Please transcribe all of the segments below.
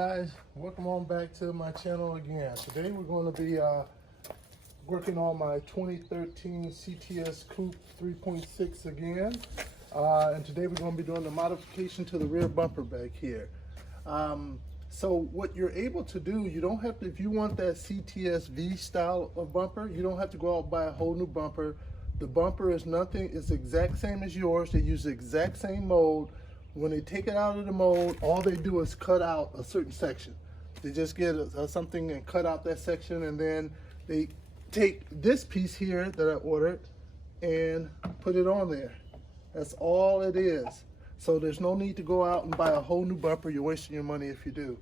guys, welcome on back to my channel again. Today we're going to be working on my 2013 CTS Coupe 3.6 again, and today we're going to be doing the modification to the rear bumper back here. So what you're able to do, you don't have to, if you want that CTS-V style of bumper, you don't have to go out and buy a whole new bumper. The bumper is nothing, it's the exact same as yours. They use the exact same mold. When they take it out of the mold, all they do is cut out a certain section. They just get something and cut out that section, and then they take this piece here that I ordered and put it on there. That's all it is. So there's no need to go out and buy a whole new bumper. You're wasting your money if you do.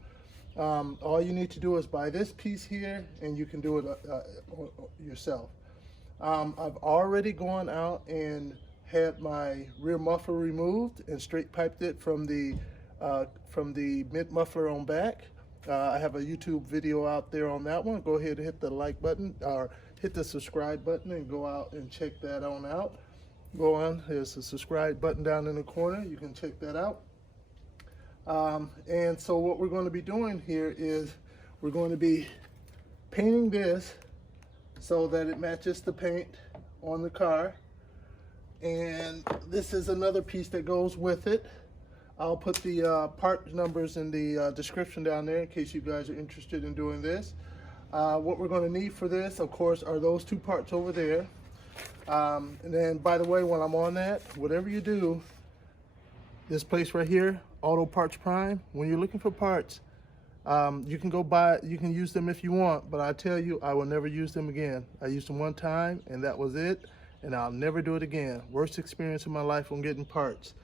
All you need to do is buy this piece here, and you can do it yourself. I've already gone out and had my rear muffler removed and straight piped it from the mid muffler on back. I have a YouTube video out there on that one. Go ahead and hit the like button or hit the subscribe button and go out and check that on out. Go on, there's a subscribe button down in the corner. You can check that out. And so what we're going to be doing here is we're going to be painting this so that it matches the paint on the car. And this is another piece that goes with it. I'll put the part numbers in the description down there in case you guys are interested in doing this. What we're going to need for this, of course, are those two parts over there. And then, by the way, when I'm on that, whatever you do, this place right here, Auto Parts Prime, when you're looking for parts, you can go buy, you can use them if you want, but I tell you, I will never use them again. I used them one time, and that was it. And I'll never do it again. Worst experience in my life on getting parts.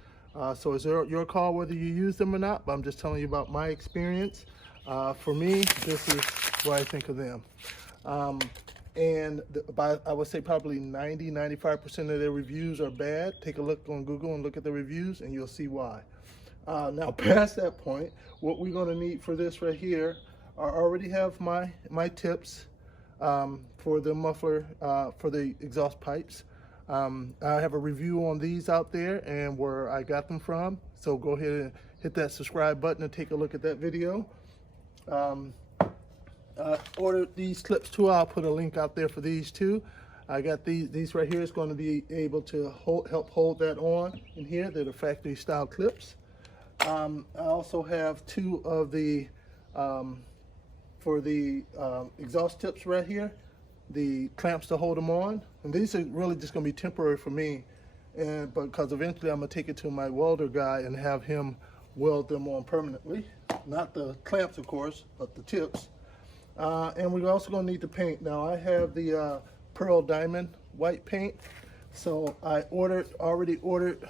So it's your call whether you use them or not, but I'm just telling you about my experience. For me, this is what I think of them. I would say probably 90–95% of their reviews are bad. Take a look on Google and look at the reviews and you'll see why. Now past that point, what we're gonna need for this right here, I already have my tips. For the muffler, for the exhaust pipes. I have a review on these out there and where I got them from. So go ahead and hit that subscribe button and take a look at that video. Ordered these clips too. I'll put a link out there for these too. I got these right here. It's going to be able to help hold that on in here. They're the factory style clips. I also have two of the for the exhaust tips right here, the clamps to hold them on. And these are really just gonna be temporary for me, and because eventually I'm gonna take it to my welder guy and have him weld them on permanently. Not the clamps, of course, but the tips. And we're also gonna need the paint. Now I have the Pearl Diamond white paint. So I already ordered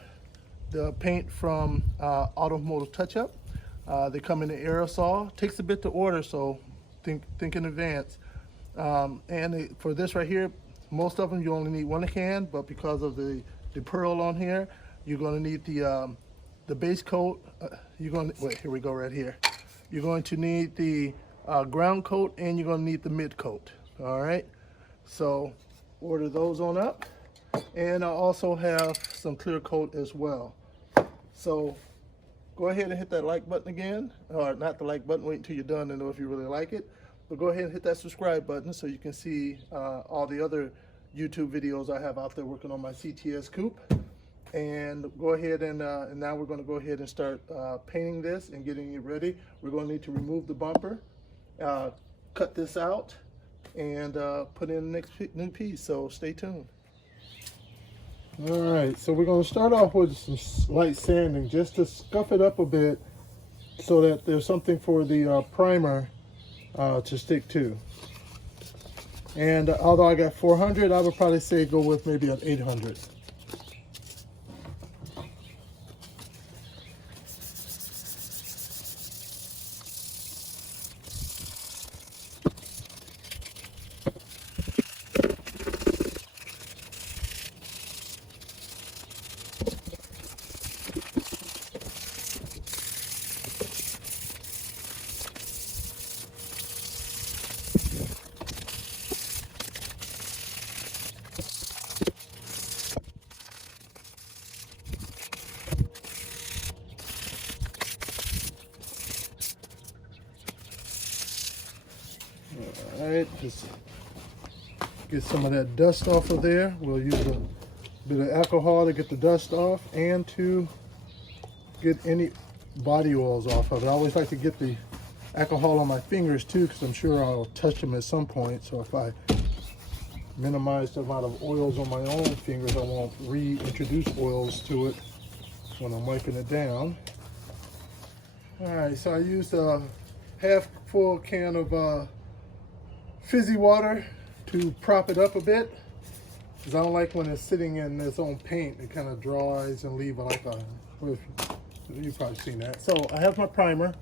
the paint from Automotive Touch-Up. They come in the aerosol. Takes a bit to order, so think in advance. For this right here, most of them you only need one can, but because of the pearl on here, you're going to need the base coat. Wait, here we go right here. You're going to need the ground coat, and you're going to need the mid coat. All right, so order those on up. And I also have some clear coat as well. So go ahead and hit that like button again, or not the like button, wait until you're done to know if you really like it. But go ahead and hit that subscribe button so you can see all the other YouTube videos I have out there working on my CTS Coupe. And go ahead and now we're going to go ahead and start painting this and getting it ready. We're going to need to remove the bumper, cut this out, and put in the next new piece. So stay tuned. All right, so we're going to start off with some light sanding just to scuff it up a bit so that there's something for the primer to stick to. And although I got 400, I would probably say go with maybe an 800. All right, just get some of that dust off of there. We'll use a bit of alcohol to get the dust off and to get any body oils off of it. I always like to get the alcohol on my fingers too, because I'm sure I'll touch them at some point. So if I minimize the amount of oils on my own fingers, I won't reintroduce oils to it when I'm wiping it down. All right, so I used a half full can of fizzy water to prop it up a bit, because I don't like when it's sitting in its own paint. It kind of dries and leave like a, you've probably seen that. So I have my primer.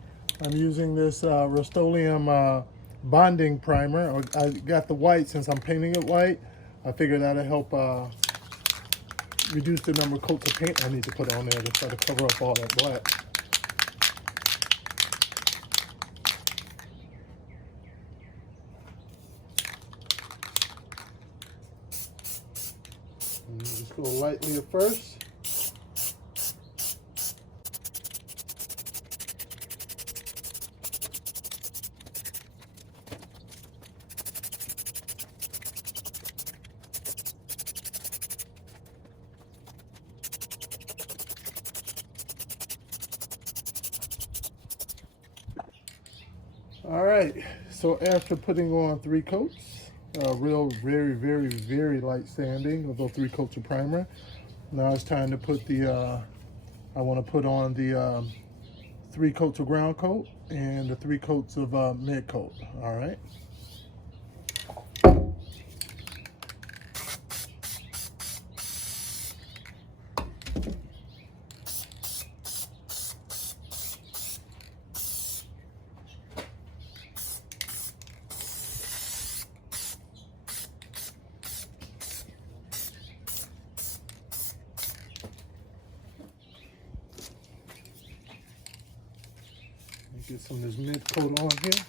I'm using this Rust-Oleum bonding primer. I got the white since I'm painting it white. I figured that'll help reduce the number of coats of paint I need to put on there to try to cover up all that black. And just go lightly at first. All right, so after putting on 3 coats, real very light sanding of those 3 coats of primer, now it's time to put the, I want to put on the 3 coats of ground coat and the 3 coats of mid coat. All right. Get some of this mid coat on here.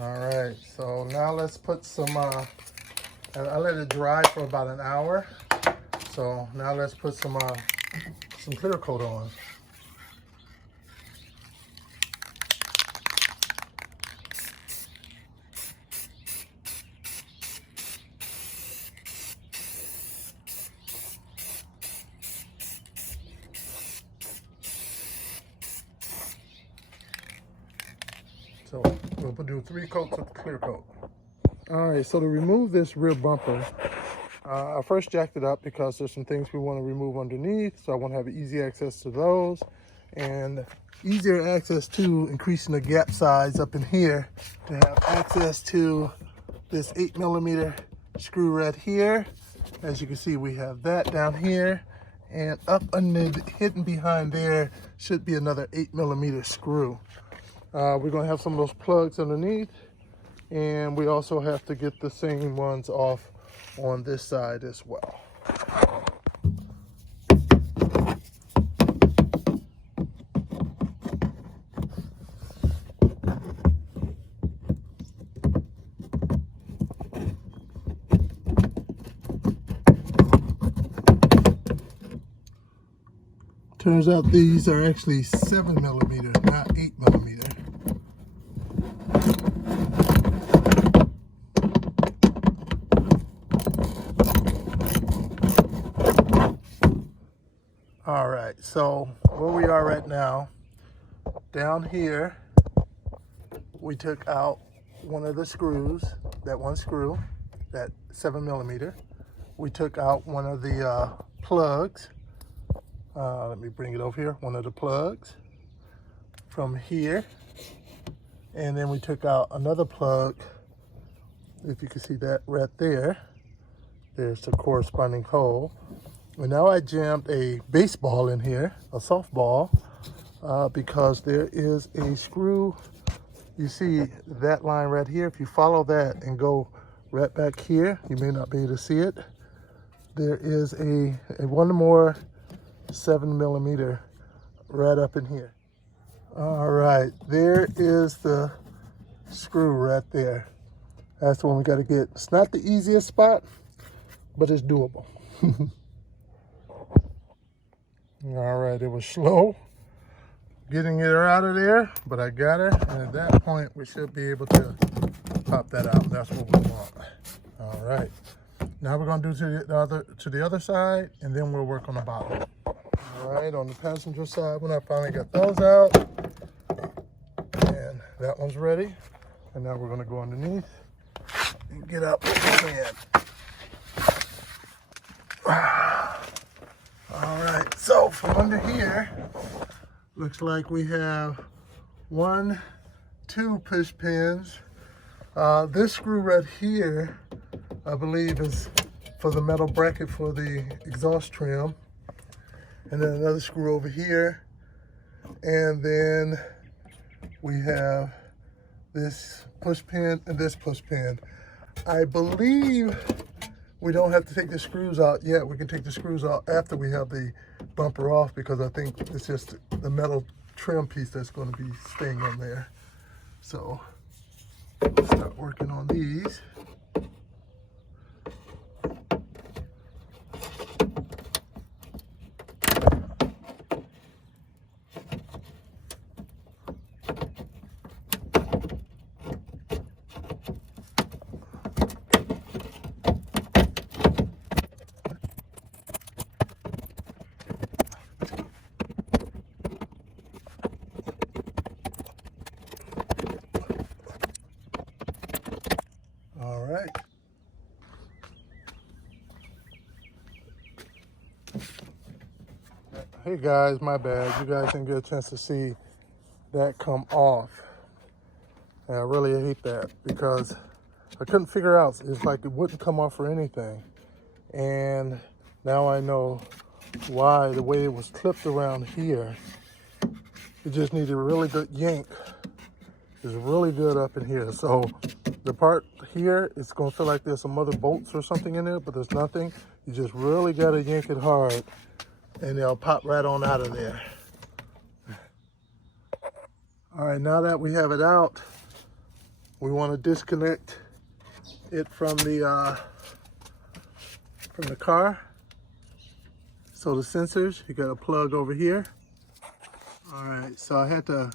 All right, so now let's put some, I let it dry for about an hour. So now let's put some clear coat on. So we'll do 3 coats of clear coat. All right, so to remove this rear bumper, I first jacked it up because there's some things we want to remove underneath. So I want to have easy access to those and easier access to increasing the gap size up in here to have access to this 8mm screw right here. As you can see, we have that down here, and up under, hidden behind there should be another 8mm screw. We're going to have some of those plugs underneath, and we also have to get the same ones off on this side as well. Turns out these are actually 7mm, not 8mm. All right, so where we are right now, down here, we took out one of the screws, that one screw, that 7mm. We took out one of the plugs. Let me bring it over here. One of the plugs from here. And then we took out another plug. If you can see that right there. There's the corresponding hole. And now I jammed a baseball in here, a softball, because there is a screw. You see that line right here? If you follow that and go right back here, you may not be able to see it. There is a one more 7mm right up in here. All right, there is the screw right there. That's the one we got to get. It's not the easiest spot, but it's doable. All right, it was slow getting her out of there, but I got her, and at that point we should be able to pop that out. That's what we want. All right, now we're going to do to the other side, and then we'll work on the bottom. All right, on the passenger side, when I finally got those out, and that one's ready, and now we're going to go underneath and get up and all right, so from under here, looks like we have 1, 2 push pins. This screw right here, I believe, is for the metal bracket for the exhaust trim. And then another screw over here. And then we have this push pin and this push pin. I believe we don't have to take the screws out yet. We can take the screws out after we have the bumper off, because I think it's just the metal trim piece that's going to be staying on there. So let's start working on these. All right. Hey guys, my bad. You guys didn't get a chance to see that come off. And I really hate that because I couldn't figure out. It's like it wouldn't come off for anything. And now I know why. The way it was clipped around here, it just needed a really good yank. It's really good up in here. So the part here, it's going to feel like there's some other bolts or something in there, but there's nothing. You just really got to yank it hard, and they'll pop right on out of there. All right, now that we have it out, we want to disconnect it from the car. So the sensors, you got a plug over here. All right, so I had to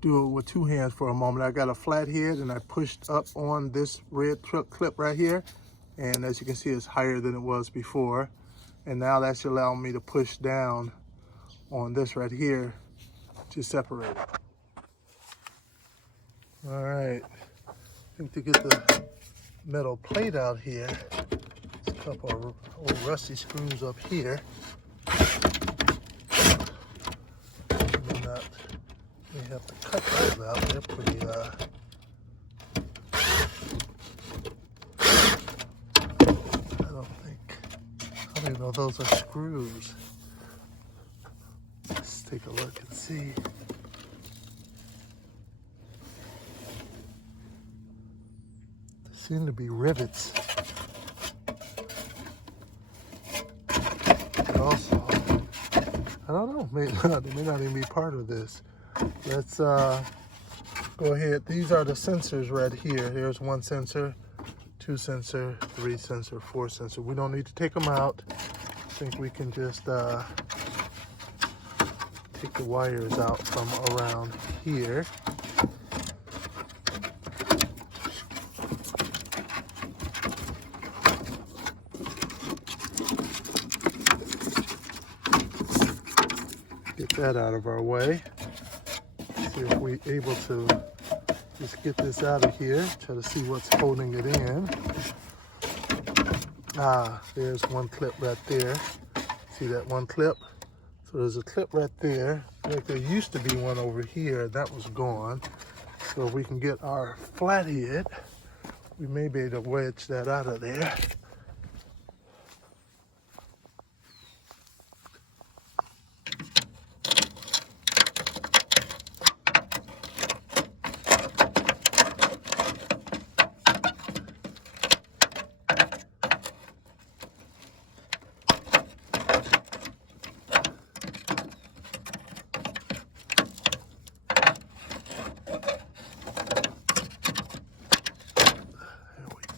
do it with 2 hands for a moment. I got a flat head and I pushed up on this red clip right here. And as you can see, it's higher than it was before. And now that should allow me to push down on this right here to separate it. All right, I think to get the metal plate out here, there's a couple of old rusty screws up here. We have to cut those out. They're pretty, I don't even know those are screws. Let's take a look and see. They seem to be rivets. But also, I don't know, they may not even be part of this. Let's go ahead. These are the sensors right here. Here's 1 sensor, 2 sensor, 3 sensor, 4 sensor. We don't need to take them out. I think we can just take the wires out from around here. Get that out of our way. See if we're able to Just get this out of here, try to see what's holding it in. Ah, there's one clip right there. See that one clip? So there's a clip right there. Like there used to be one over here, that was gone. So if we can get our flathead, we may be able to wedge that out of there.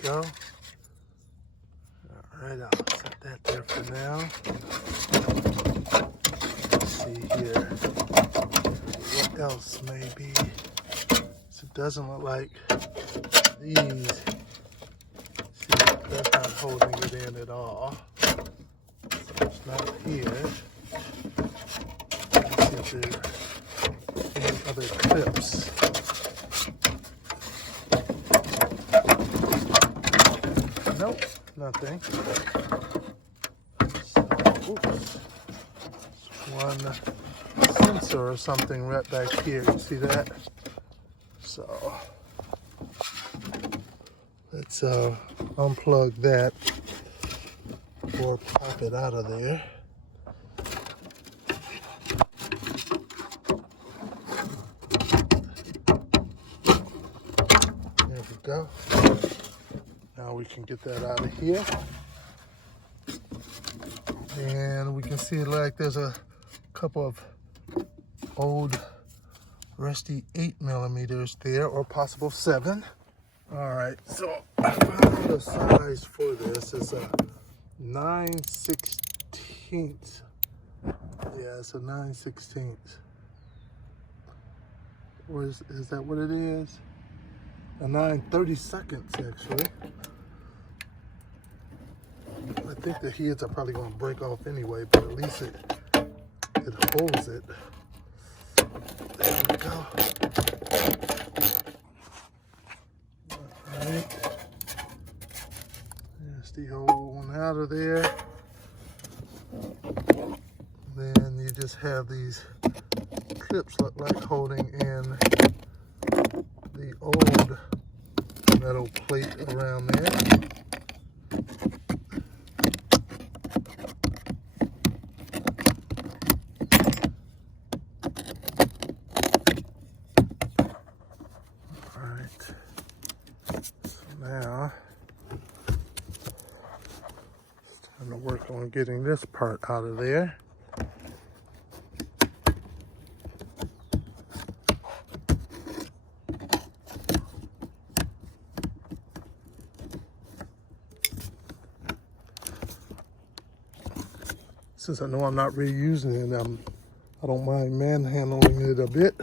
Go. All right, I'll set that there for now. Let's see here. What else maybe? So it doesn't look like these. See, that's not holding it in at all. So it's not here. Let's see if there are any other clips. Nope, nothing. So, oops. One sensor or something right back here. You see that? So let's unplug that or pop it out of there. There we go. Now we can get that out of here. And we can see like there's a couple of old rusty 8mm there, or possible 7. All right, so I found the size for this is a 9/16. Yeah, it's a 9/16. Or is that what it is? A 9/32 actually. I think the heads are probably going to break off anyway, but at least it holds it. There we go. All right. There's the whole one out of there. Then you just have these clips look like holding in the old metal plate around there. Now, it's time to work on getting this part out of there. Since I know I'm not reusing it, I don't mind manhandling it a bit.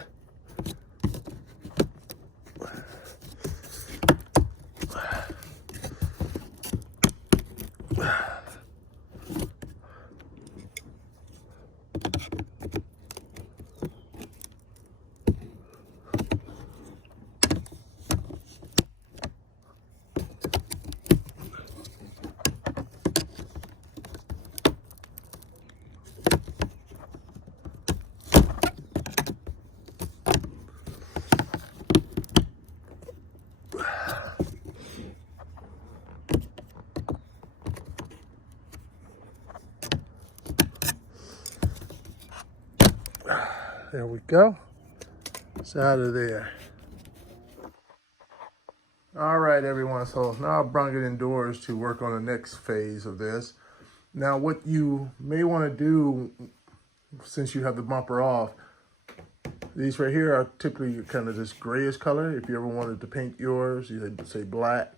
There we go. It's out of there. All right, everyone. So now I've brought it indoors to work on the next phase of this. Now, what you may want to do, since you have the bumper off, these right here are typically kind of this grayish color. If you ever wanted to paint yours, you say black,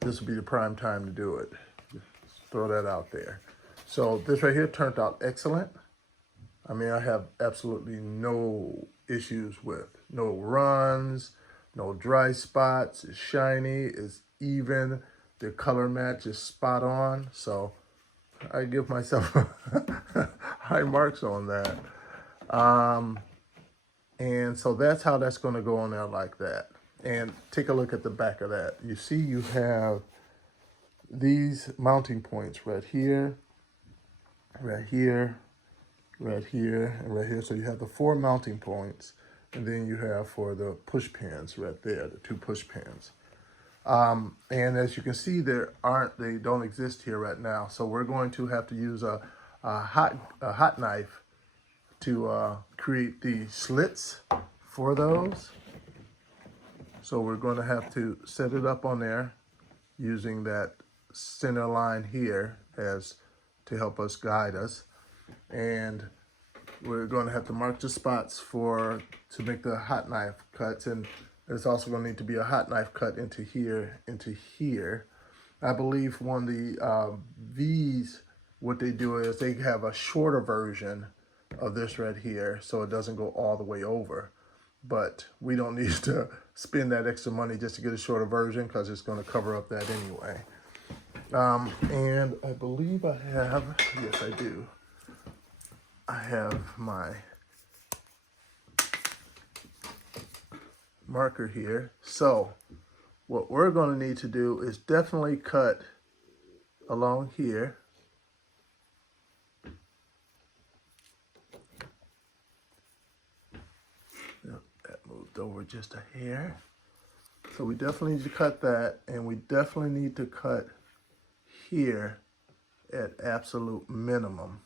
this would be the prime time to do it. Just throw that out there. So this right here turned out excellent. I mean, I have absolutely no issues with, no runs, no dry spots. It's shiny, it's even, the color match is spot on. So I give myself high marks on that. And so that's how that's going to go on there like that. And take a look at the back of that. You see you have these mounting points right here, right here, right here, and right here. So you have the 4 mounting points, and then you have for the push pins right there, the 2 push pins. And as you can see, they don't exist here right now. So we're going to have to use a hot knife to create the slits for those. So we're going to have to set it up on there using that center line here as to help us guide us. And we're going to have to mark the spots to make the hot knife cuts, and there's also going to need to be a hot knife cut into here, into here. I believe one of the V's, what they do is they have a shorter version of this right here, so it doesn't go all the way over. But we don't need to spend that extra money just to get a shorter version, because it's going to cover up that anyway. And I believe I have, yes I do, I have my marker here. So what we're going to need to do is definitely cut along here. Yep, that moved over just a hair. So we definitely need to cut that, and we definitely need to cut here at absolute minimum.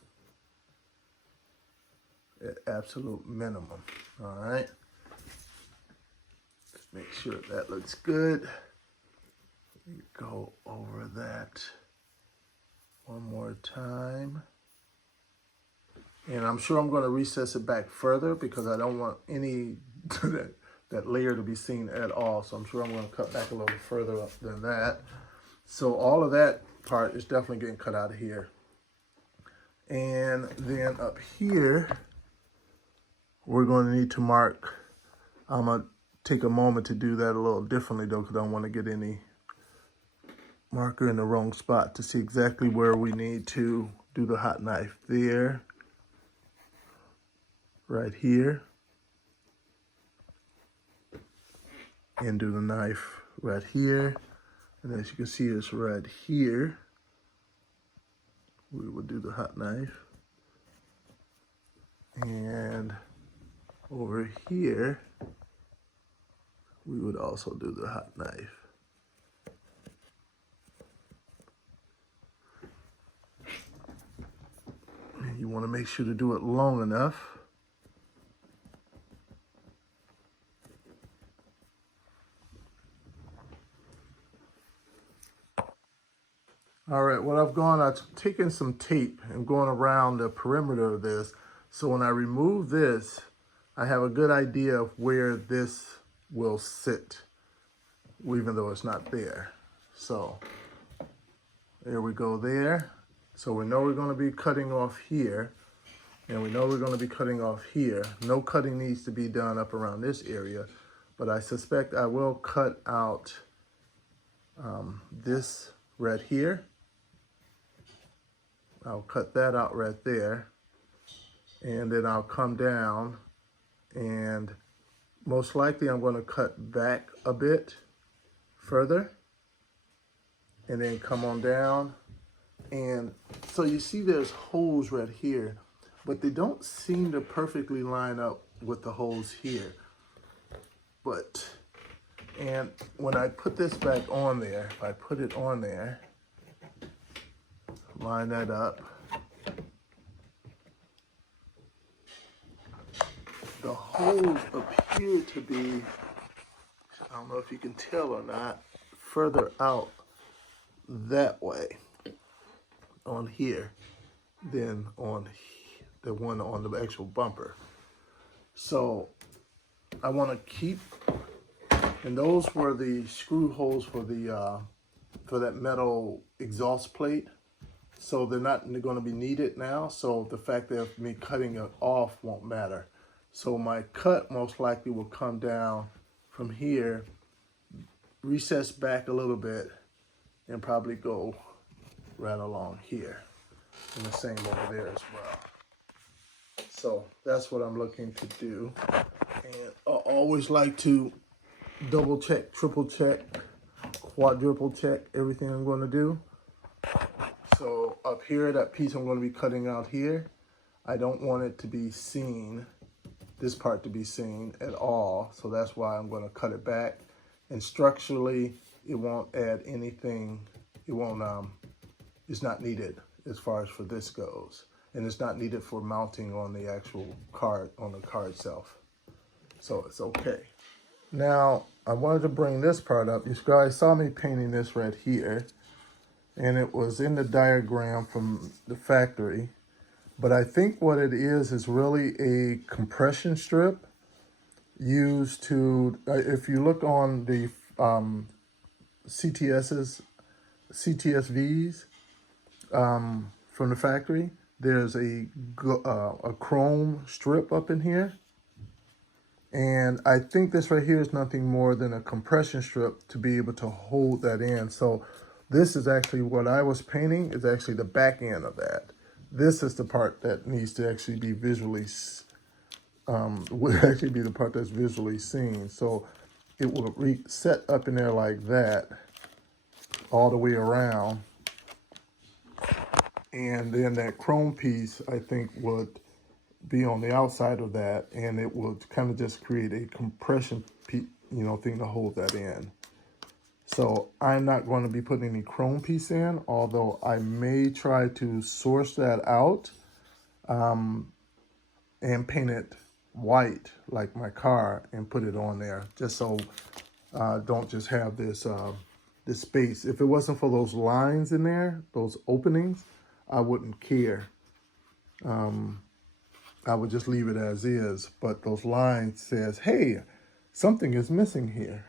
At absolute minimum. All right. Let's make sure that looks good. Go over that one more time. And I'm sure I'm going to recess it back further because I don't want any that layer to be seen at all. So I'm sure I'm going to cut back a little further up than that. So all of that part is definitely getting cut out of here. And then up here, we're going to need to mark. I'm going to take a moment to do that a little differently though, because I don't want to get any marker in the wrong spot, to see exactly where we need to do the hot knife. There, right here, and do the knife right here. And as you can see, it's right here. We will do the hot knife. And over here, we would also do the hot knife. And you want to make sure to do it long enough. All right, what I've taken some tape and going around the perimeter of this. So when I remove this, I have a good idea of where this will sit, even though it's not there. So there we go there. So we know we're going to be cutting off here, and we know we're going to be cutting off here. No cutting needs to be done up around this area, but I suspect I will cut out this right here. I'll cut that out right there, and then I'll come down, and most likely I'm going to cut back a bit further and then come on down. And so you see there's holes right here, but they don't seem to perfectly line up with the holes here. And when I put this back on there, if I put it on there, line that up, the holes appear to be, I don't know if you can tell or not, further out that way on here than on the one on the actual bumper. So I want to keep, and those were the screw holes for the for that metal exhaust plate. So they're not going to be needed now. So the fact that me cutting it off won't matter. So my cut most likely will come down from here, recess back a little bit, and probably go right along here. And the same over there as well. So that's what I'm looking to do. And I always like to double check, triple check, quadruple check everything I'm going to do. So up here, that piece I'm going to be cutting out here, I don't want it to be seen, this part to be seen at all. So that's why I'm going to cut it back. And structurally, it won't add anything. It won't, it's not needed as far as for this goes. And it's not needed for mounting on the actual card, on the car itself. So it's okay. Now, I wanted to bring this part up. You guys saw me painting this right here. And it was in the diagram from the factory. But I think what it is really a compression strip used to, if you look on the CTS-Vs from the factory, there's a chrome strip up in here. And I think this right here is nothing more than a compression strip to be able to hold that in. So this is actually what I was painting, is actually the back end of that. This is the part that needs to actually be visually, would actually be the part that's visually seen. So it will set up in there like that, all the way around. And then that chrome piece, I think, would be on the outside of that, and it would kind of just create a compression thing to hold that in. So I'm not going to be putting any chrome piece in, although I may try to source that out and paint it white like my car and put it on there, just so don't just have this this space. If it wasn't for those lines in there, those openings, I wouldn't care. I would just leave it as is, but those lines says, hey, something is missing here.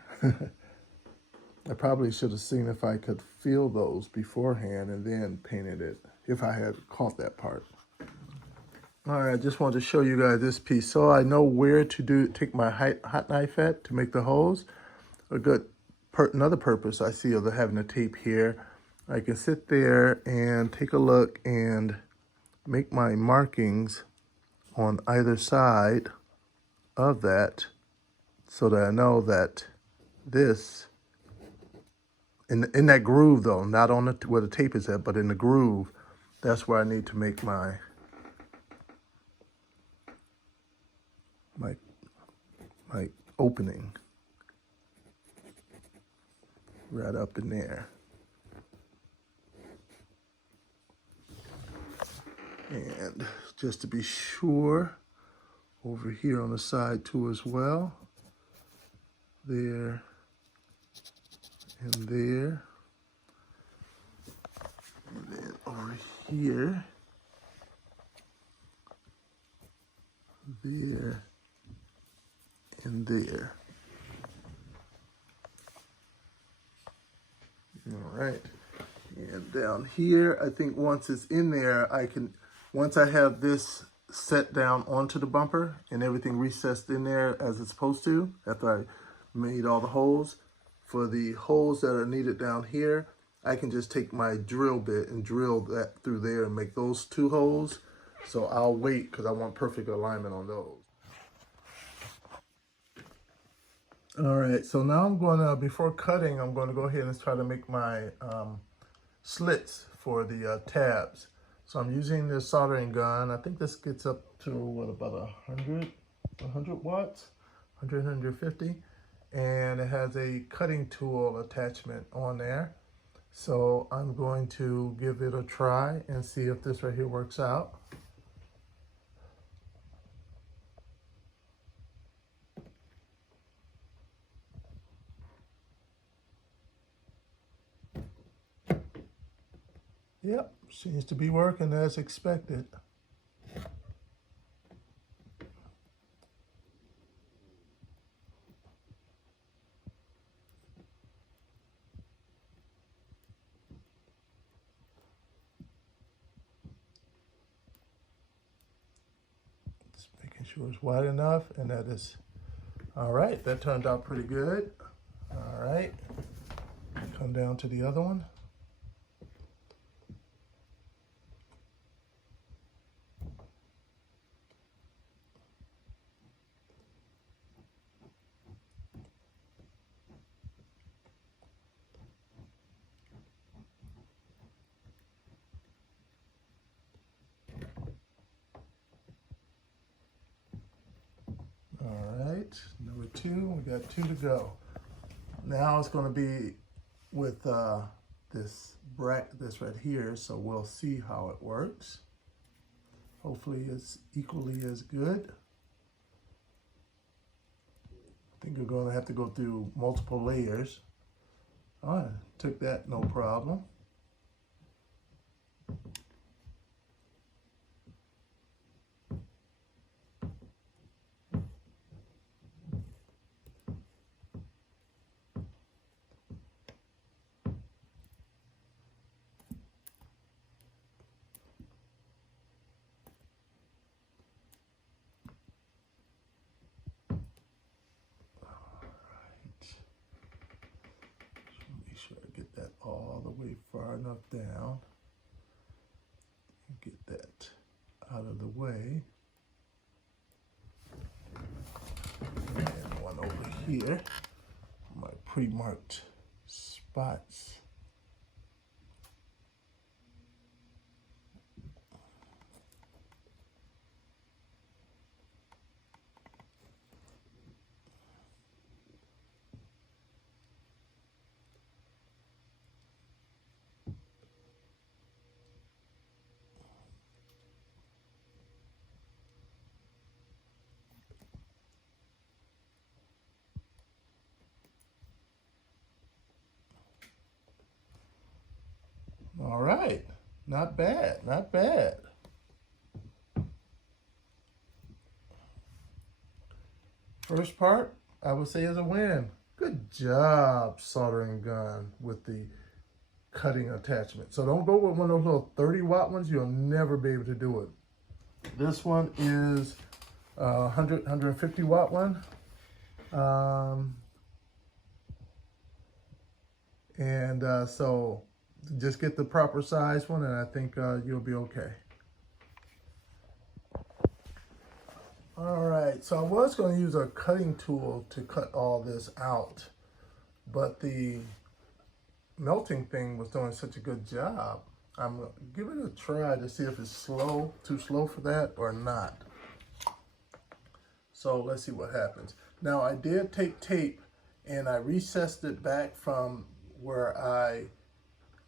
I probably should have seen if I could feel those beforehand and then painted it, if I had caught that part. All right, I just wanted to show you guys this piece. So I know where to take my hot knife at to make the holes. Another purpose I see of having the tape here, I can sit there and take a look and make my markings on either side of that, so that I know that this, in that groove though, not on where the tape is at, but in the groove, that's where I need to make my opening, right up in there. And just to be sure, over here on the side too as well. There and there. And then over here. There and there. All right. And down here, I think once it's in there, once I have this set down onto the bumper and everything recessed in there as it's supposed to, after I made all the holes, for the holes that are needed down here, I can just take my drill bit and drill that through there and make those 2 holes. So I'll wait because I want perfect alignment on those. All right, so now I'm going to, before cutting, I'm going to go ahead and try to make my slits for the tabs. So I'm using this soldering gun. I think this gets up to, what, about 100 watts, 100, 150. And it has a cutting tool attachment on there. So I'm going to give it a try and see if this right here works out. Yep, seems to be working as expected. Just making sure it's wide enough, and that is, all right, that turned out pretty good. All right, come down to the other one. 2. We got 2 to go. Now it's going to be with this right here, so we'll see how it works. Hopefully it's equally as good. I think we're going to have to go through multiple layers. All right, took that no problem. Get that all the way far enough down and get that out of the way. And one over here, my pre-marked spots. All right, not bad, not bad. First part, I would say, is a win. Good job, soldering gun with the cutting attachment. So don't go with one of those little 30-watt ones. You'll never be able to do it. This one is 150-watt one. So just get the proper size one, and I think you'll be okay. All right, so I was going to use a cutting tool to cut all this out, but the melting thing was doing such a good job. I'm going to give it a try to see if it's too slow for that or not. So let's see what happens. Now I did take tape and I recessed it back from where I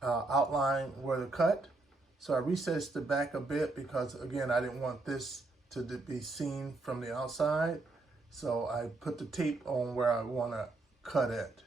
outlined where to cut. So I recessed it back a bit because, again, I didn't want this to be seen from the outside. So I put the tape on where I want to cut it.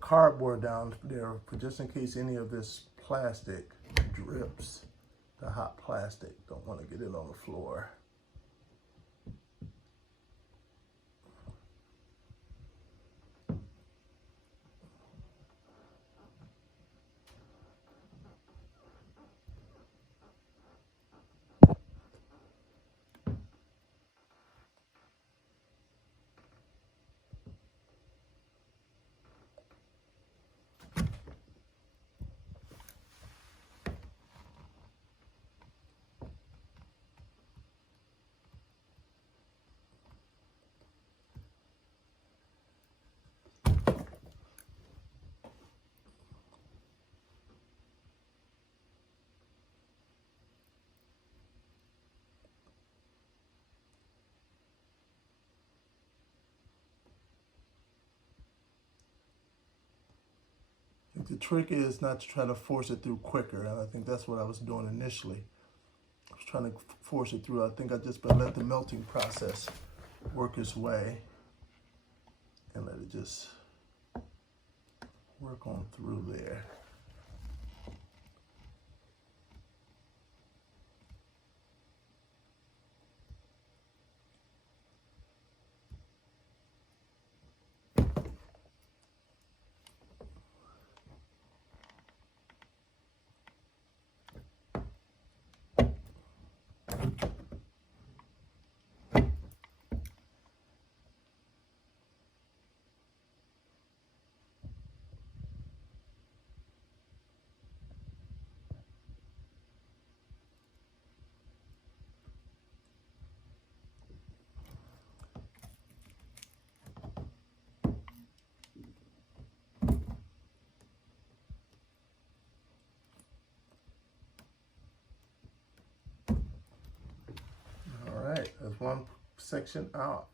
Cardboard down there for just in case any of this plastic drips. The hot plastic, don't want to get it on the floor. The trick is not to try to force it through quicker, and I think that's what I was doing initially. I was trying to force it through. I think I just better let the melting process work its way and let it just work on through there. one section out.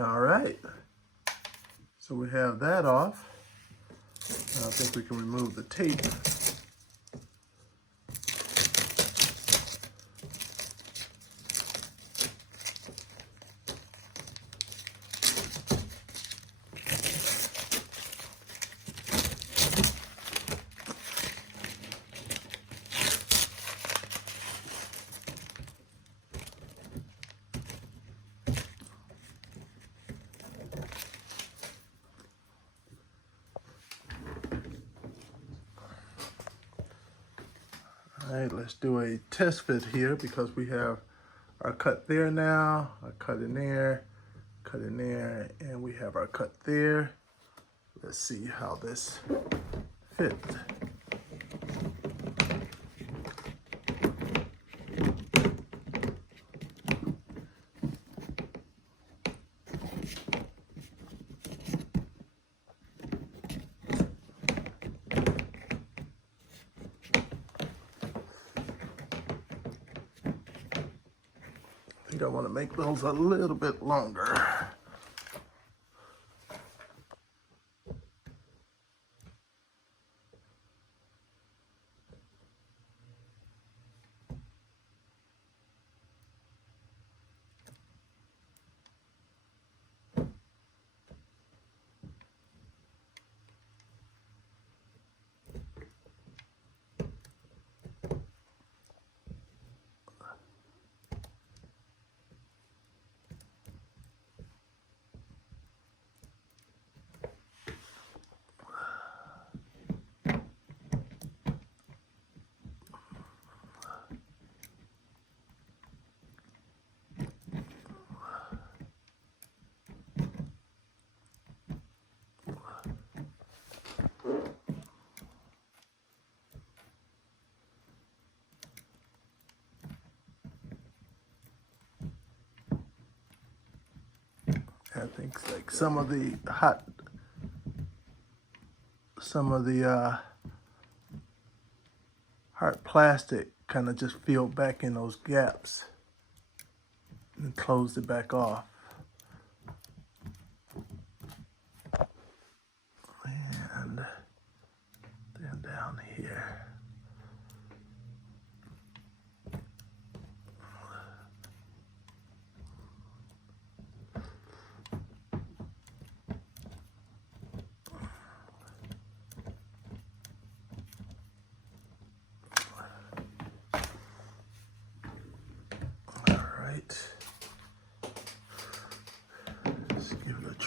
All right, so we have that off. Now I think we can remove the tape. All right, let's do a test fit here because we have our cut there now, our cut in there, and we have our cut there. Let's see how this fits. I think I want to make those a little bit longer. I think like some of the hard plastic kind of just filled back in those gaps and closed it back off. And then down here.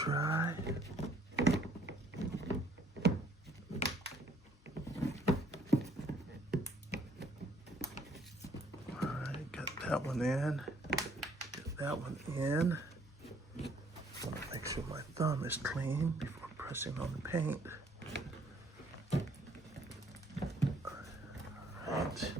try. All right, got that one in. Get that one in. I want to make sure my thumb is clean before pressing on the paint. All right.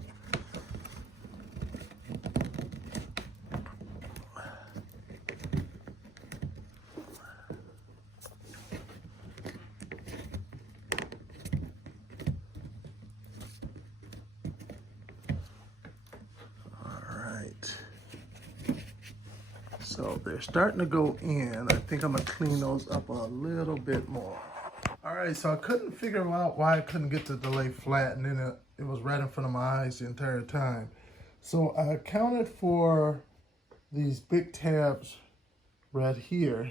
So they're starting to go in. I think I'm gonna clean those up a little bit more. All right, so I couldn't figure out why I couldn't get the delay flat, and then it was right in front of my eyes the entire time. So I accounted for these big tabs right here.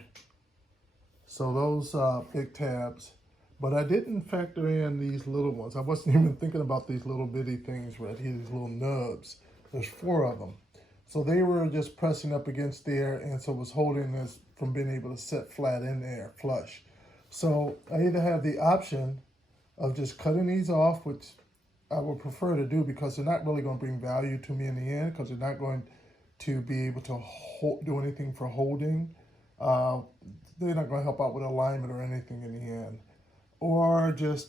So those big tabs, but I didn't factor in these little ones. I wasn't even thinking about these little bitty things right here, these little nubs. There's 4 of them. So they were just pressing up against there, and so it was holding this from being able to set flat in there, flush. So I either have the option of just cutting these off, which I would prefer to do because they're not really going to bring value to me in the end, because they're not going to be able to do anything for holding. They're not going to help out with alignment or anything in the end. Or just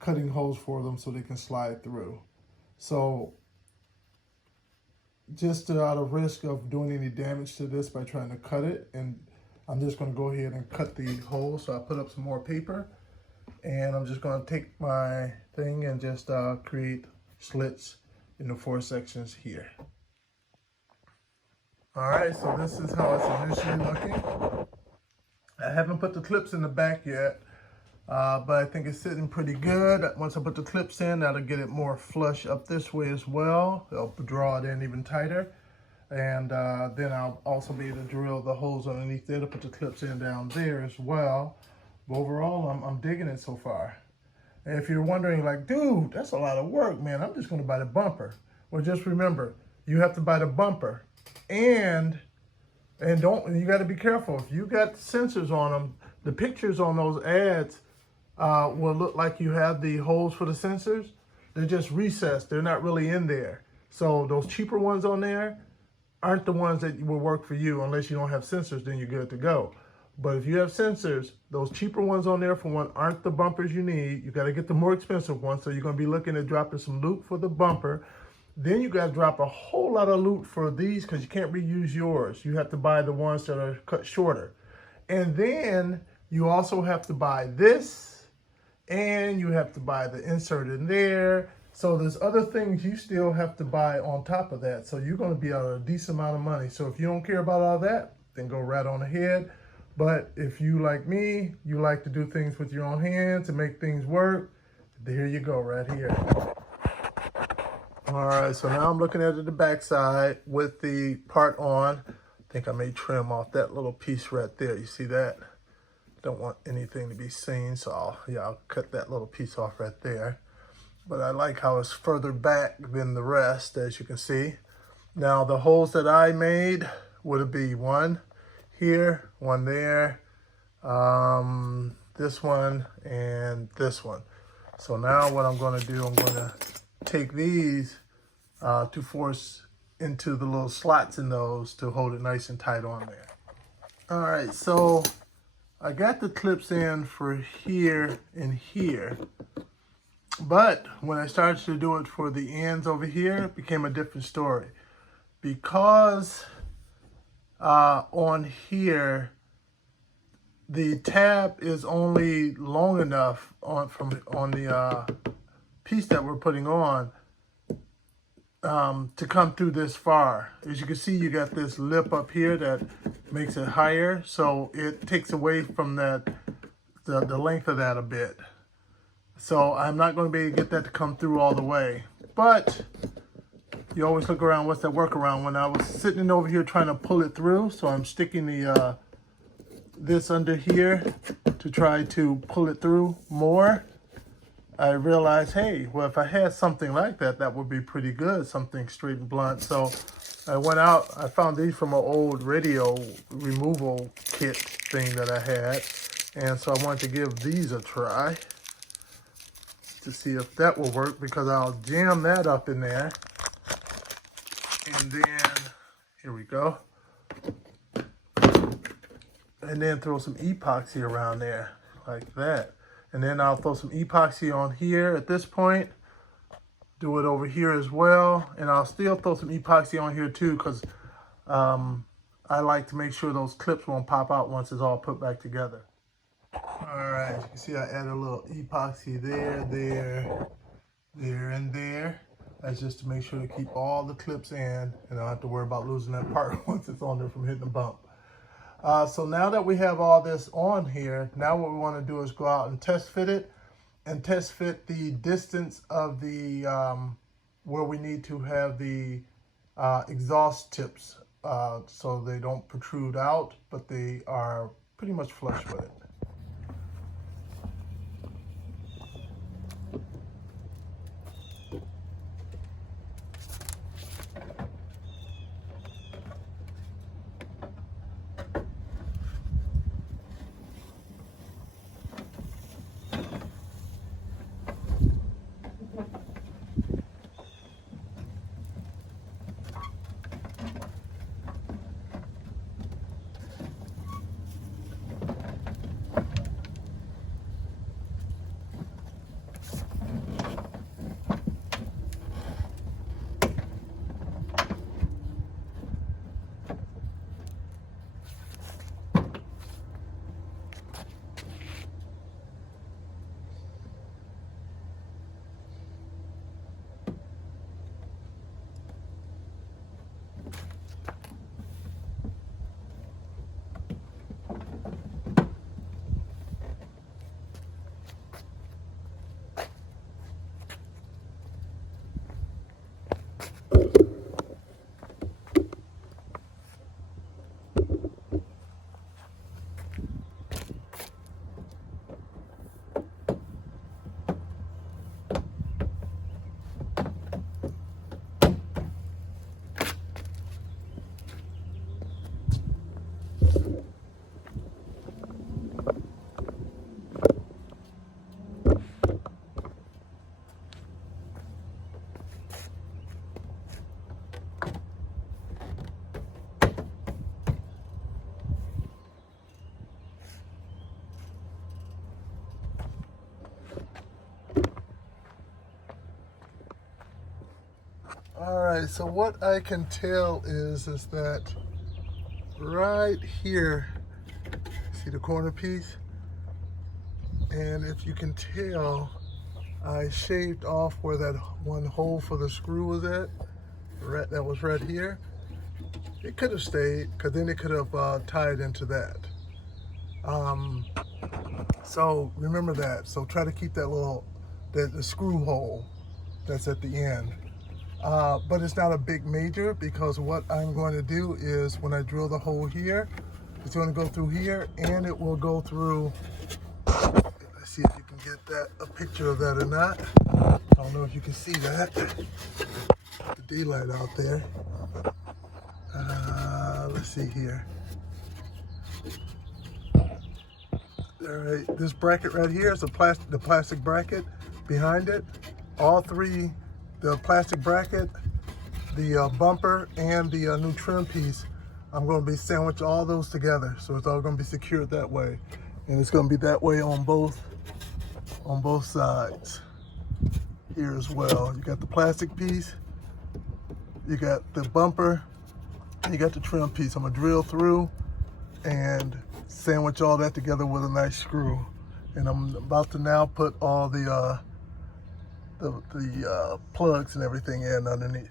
cutting holes for them so they can slide through. So just out of risk of doing any damage to this by trying to cut it, and I'm just going to go ahead and cut the holes. So I put up some more paper, and I'm just going to take my thing and just create slits in the 4 sections here. All right, so this is how it's initially looking. I haven't put the clips in the back yet. But I think it's sitting pretty good. Once I put the clips in, that'll get it more flush up this way as well. It'll draw it in even tighter. And then I'll also be able to drill the holes underneath there to put the clips in down there as well. But overall, I'm digging it so far. And if you're wondering, like, dude, that's a lot of work, man. I'm just going to buy the bumper. Well, just remember, you have to buy the bumper. And you got to be careful. If you got sensors on them, the pictures on those ads will look like you have the holes for the sensors. They're just recessed. They're not really in there. So those cheaper ones on there aren't the ones that will work for you. Unless you don't have sensors, then you're good to go. But if you have sensors, those cheaper ones on there, for one, aren't the bumpers you need. You got to get the more expensive ones. So you're going to be looking at dropping some loot for the bumper. Then you got to drop a whole lot of loot for these because you can't reuse yours. You have to buy the ones that are cut shorter. And then you also have to buy this. And you have to buy the insert in there. So there's other things you still have to buy on top of that. So you're going to be out a decent amount of money. So if you don't care about all that, then go right on ahead. But if you, like me, you like to do things with your own hands and make things work, there you go right here. All right, so now I'm looking at the back side with the part on. I think I may trim off that little piece right there. You see that? Don't want anything to be seen, so I'll cut that little piece off right there. But I like how it's further back than the rest, as you can see. Now the holes that I made would be one here, one there, this one, and this one. So now what I'm going to do, I'm going to take these to force into the little slots in those to hold it nice and tight on there. All right, so I got the clips in for here and here, but when I started to do it for the ends over here, it became a different story. Because on here, the tab is only long enough on the piece that we're putting on to come through this far. As you can see, you got this lip up here that makes it higher, so it takes away from that the length of that a bit. So I'm not going to be able to get that to come through all the way. But you always look around, what's that workaround? When I was sitting over here trying to pull it through, so I'm sticking the this under here to try to pull it through more. I realized, hey, well, if I had something like that, that would be pretty good, something straight and blunt. So I went out, I found these from an old radio removal kit thing that I had. And so I wanted to give these a try to see if that will work, because I'll jam that up in there. And then, here we go. And then throw some epoxy around there, like that. And then I'll throw some epoxy on here at this point. Do it over here as well. And I'll still throw some epoxy on here too, because I like to make sure those clips won't pop out once it's all put back together. All right, you can see I added a little epoxy there, and there. That's just to make sure to keep all the clips in, and I don't have to worry about losing that part once it's on there from hitting the bump. So now that we have all this on here, now what we want to do is go out and test fit it, and test fit the distance of the, where we need to have the exhaust tips, so they don't protrude out, but they are pretty much flush with it. All right, so what I can tell is that right here, see the corner piece? And if you can tell, I shaved off where that one hole for the screw was at. That was right here. It could have stayed, because then it could have tied into that. So remember that. So try to keep that little, the screw hole that's at the end. But it's not a big major, because what I'm going to do is when I drill the hole here, it's going to go through here, and it will go through. Let's see if you can get that, a picture of that or not. I don't know if you can see that. The daylight out there. Let's see here. All right, this bracket right here is the plastic bracket behind it. All three, the plastic bracket, the bumper, and the new trim piece, I'm going to be sandwich all those together. So it's all going to be secured that way. And it's going to be that way on both sides here as well. You got the plastic piece, you got the bumper, and you got the trim piece. I'm going to drill through and sandwich all that together with a nice screw. And I'm about to now put all the plugs and everything in underneath.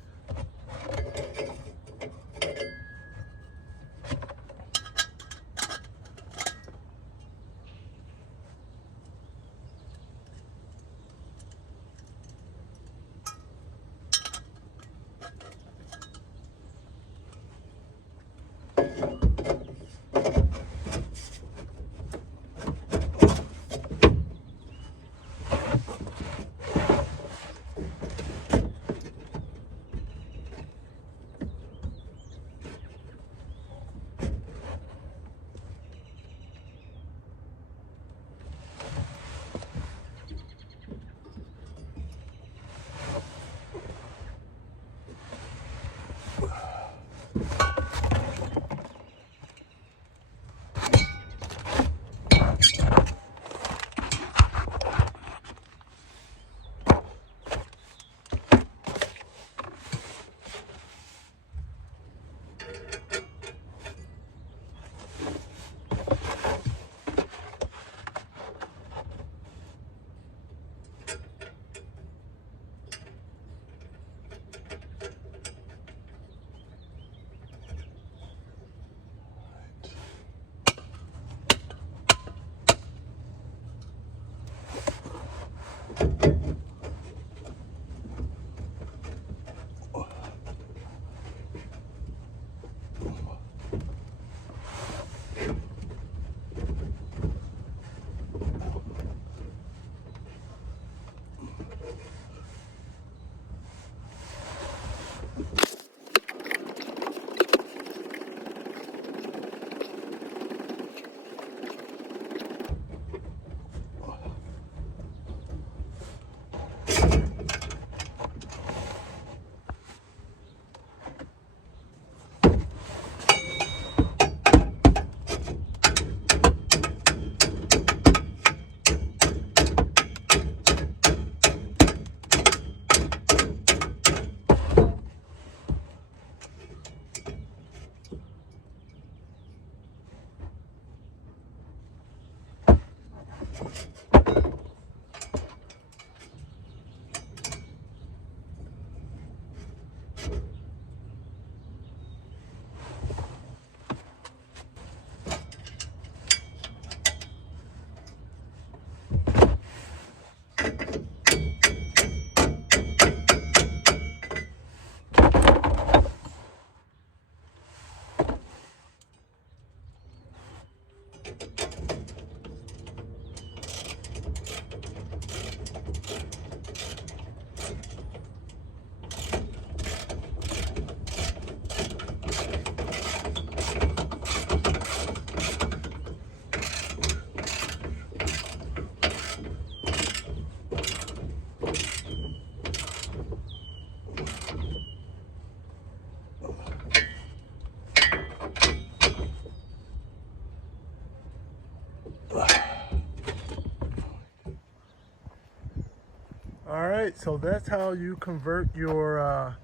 right, so that's how you convert your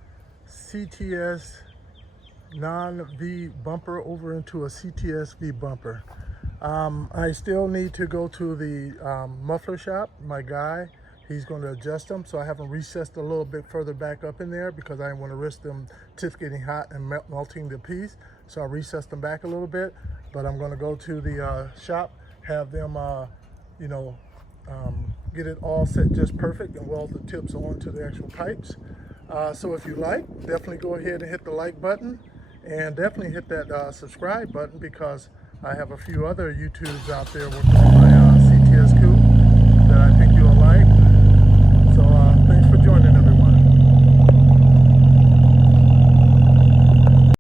CTS non-V bumper over into a CTS-V bumper. I still need to go to the muffler shop. My guy, he's going to adjust them, so I have them recessed a little bit further back up in there because I didn't want to risk them tips getting hot and melting the piece. So I recessed them back a little bit, but I'm going to go to the shop, have them get it all set just perfect and weld the tips onto the actual pipes. So if you like, definitely go ahead and hit the like button, and definitely hit that subscribe button, because I have a few other YouTubes out there working on my CTS coupe.